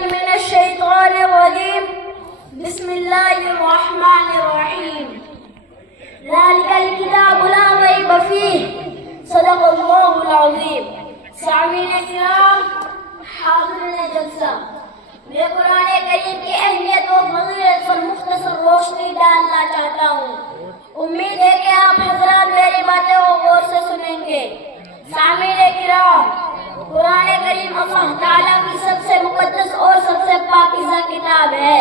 من الشيطان الرجيم بسم الله الرحمن الرحيم ذلك الكتاب لا ريب فيه صدق الله العظيم سامعین کرام حاضرین جلسہ میں قرآن کریم کی اہمیت و فضیلت پر مختصر روشنی ڈالنا چاہتا ہوں. امید ہے کہ آپ حضرات میری باتیں غور سے سنیں گے. سامعین کرام قرآن کریم اللہ تعالیٰ کی سب سے مقدس اور سب سے پاکیزہ کتاب ہے.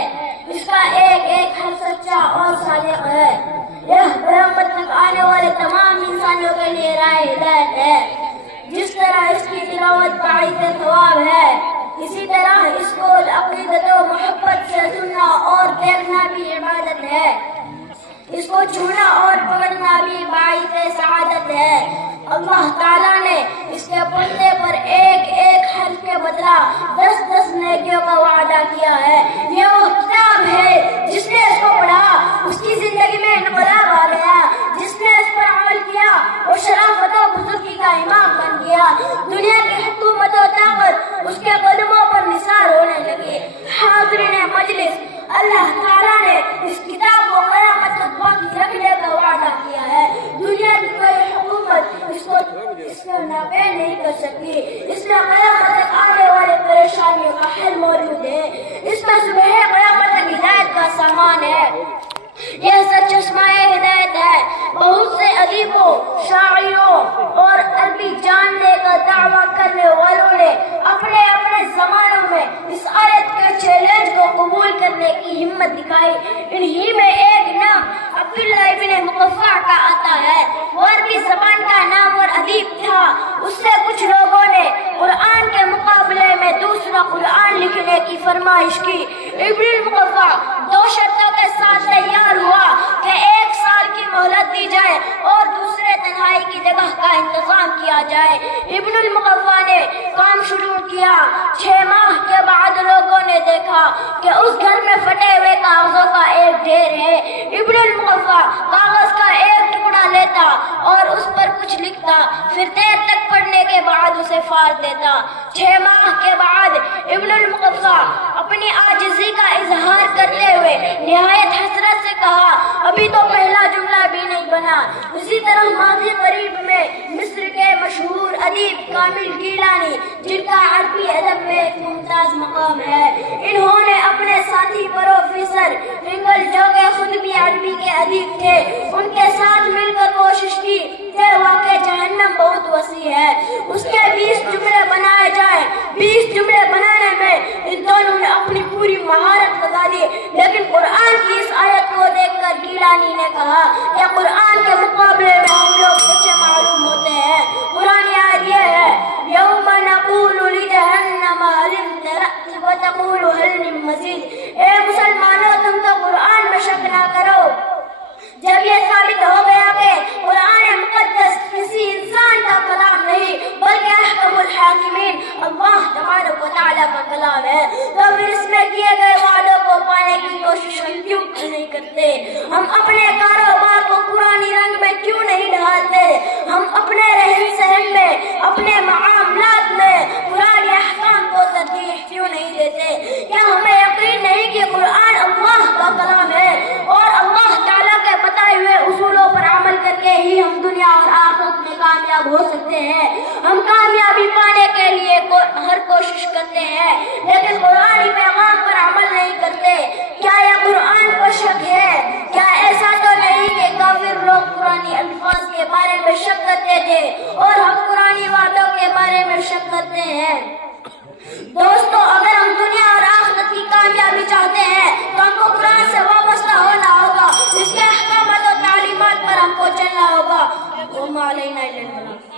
اس کا ایک ایک حرف سچا اور صادق ہے. یہ قیامت تک آنے والے تمام انسانوں کے لیے راہ ہدایت ہے. جس طرح اس کی تلاوت باعث ثواب ہے اسی طرح اس کو عقیدت و محبت سے سننا اور دیکھنا بھی عبادت ہے. اس کو چھونا اور پکڑنا بھی باعث سعادت ہے. اللہ تعالیٰ نے اس کے پڑھنے پر ایک ایک حرف کے بدلہ 10 نیکیوں کا وعدہ کیا ہے. یہ وہ کتاب ہے جس نے اس کو پڑھا اس کی زندگی میں انقلاب آ گیا. جس نے اس پر عمل کیا وہ شرافت و بزرگی کا امام بن گیا. دنیا کی حکومت و طاقت اس کے قدموں پر نثار ہونے لگی. حاضرین مجلس اللہ تعالیٰ نے اس کتاب کو قیامت تک باقی رکھنے کا وعدہ کیا ہے. دنیا کی کوئی حکومت اس کو ناپے نہیں کر سکتی. اس میں قیامت تک آنے والے پریشانیوں کا حل موجود ہے. اس میں صبح قیامت تک ہدایت کا سامان ہے. یہ سچ چشمہ ہدایت ہے. بہت سے ادیبوں شاعروں اور عربی جاننے کا دعویٰ کرنے والوں نے اپنے اپنے زمانوں میں اس آیت کے چیلنج کو قبول کرنے کی ہمت دکھائی. انہی میں ایک نام عبداللہ ابن مقفع کا آتا ہے. وہ عربی زبان کا نام اور ادیب تھا. اس سے کچھ لوگوں نے قرآن کے مقابلے میں دوسرا قرآن لکھنے کی فرمائش کی. ابن مقفع 2 شرطوں کے ساتھ تیار ہوا کہ 1 سال کی مہلت دی جائے اور دوسرے تنہائی کی جگہ کا انتظام کیا جائے. ابن المقفع نے کام شروع کیا. 6 ماہ کے بعد لوگوں نے دیکھا کہ اس گھر میں پھٹے ہوئے کاغذوں کا ایک ڈھیر ہے. ابن المقفع کاغذ کا ایک ٹکڑا لیتا اور اس پر کچھ لکھتا, پھر دیر تک پڑھنے کے بعد اسے پھاڑ دیتا. 6 ماہ کے بعد ابن المقفع اپنی عاجزی کا اظہار کرتے ہوئے نہایت حسرت سے کہا, ابھی تو پہلا جملہ بھی نہیں بنا. اسی طرح ماضی قریب میں مصر کے مشہور ادیب کامل گیلانی جن کا عربی ادب میں ایک ممتاز مقام ہے, انہوں نے اپنے ساتھی پروفیسر فنگل جو کہ خود بھی عربی کے ادیب تھے ان کے ساتھ مل کر کوشش کی کہ واقع جہنم بہت وسیع ہے, اس کے 20 جملے بنائے جائیں. 20 جملے بنانے میں ان دونوں نے اپنی پوری مہارت لگا دی. لیکن قرآن کی اس آیت کو دیکھ کر گیلانی نے کہا کہ قرآن کے مقابلے میں ہم لوگ کچھ معلوم ہوتے ہیں. قرآن آیت یہ ہے, یوم نقول لجہنم هل امتلأت وتقول هل من مزید. اے مسلمانوں تم تو قرآن میں شک نہ کرو. جب یہ ثابت ہو گیا کہ قرآن مقدس کسی انسان کا کلام نہیں بلکہ احکم الحاکمین اللہ تبارک و تعالیٰ کا کلام ہے, تو پھر اس میں کیے گئے وعدوں کو پانے کی کوشش ہم کیوں نہیں کرتے؟ ہم اپنے کاروبار کو پرانی رنگ میں کیوں نہیں ڈھالتے؟ ہم اپنے رہن سہن میں اپنے معاملات میں پرانے احکام کو ترجیح کیوں نہیں دیتے؟ کیا ہمیں یقین نہیں کہ قرآن اللہ کا کلام ہے اور اللہ تعالیٰ کے بتائے ہوئے اصولوں پر عمل کر کے ہی ہم دنیا اور آخرت میں کامیاب ہو سکتے ہیں؟ ہم کامیابی پانے کے لیے ہر کوشش کرتے ہیں لیکن قرآن پیغام پر عمل نہیں کرتے. کیا یہ قرآن پر شک ہے؟ کیا ایسا تو نہیں کہ کافر لوگ قرآنی الفاظ کے بارے میں شک کرتے تھے اور ہم قرآنی وعدوں کے بارے میں شک کرتے ہیں؟ دوستو, اگر ہم دنیا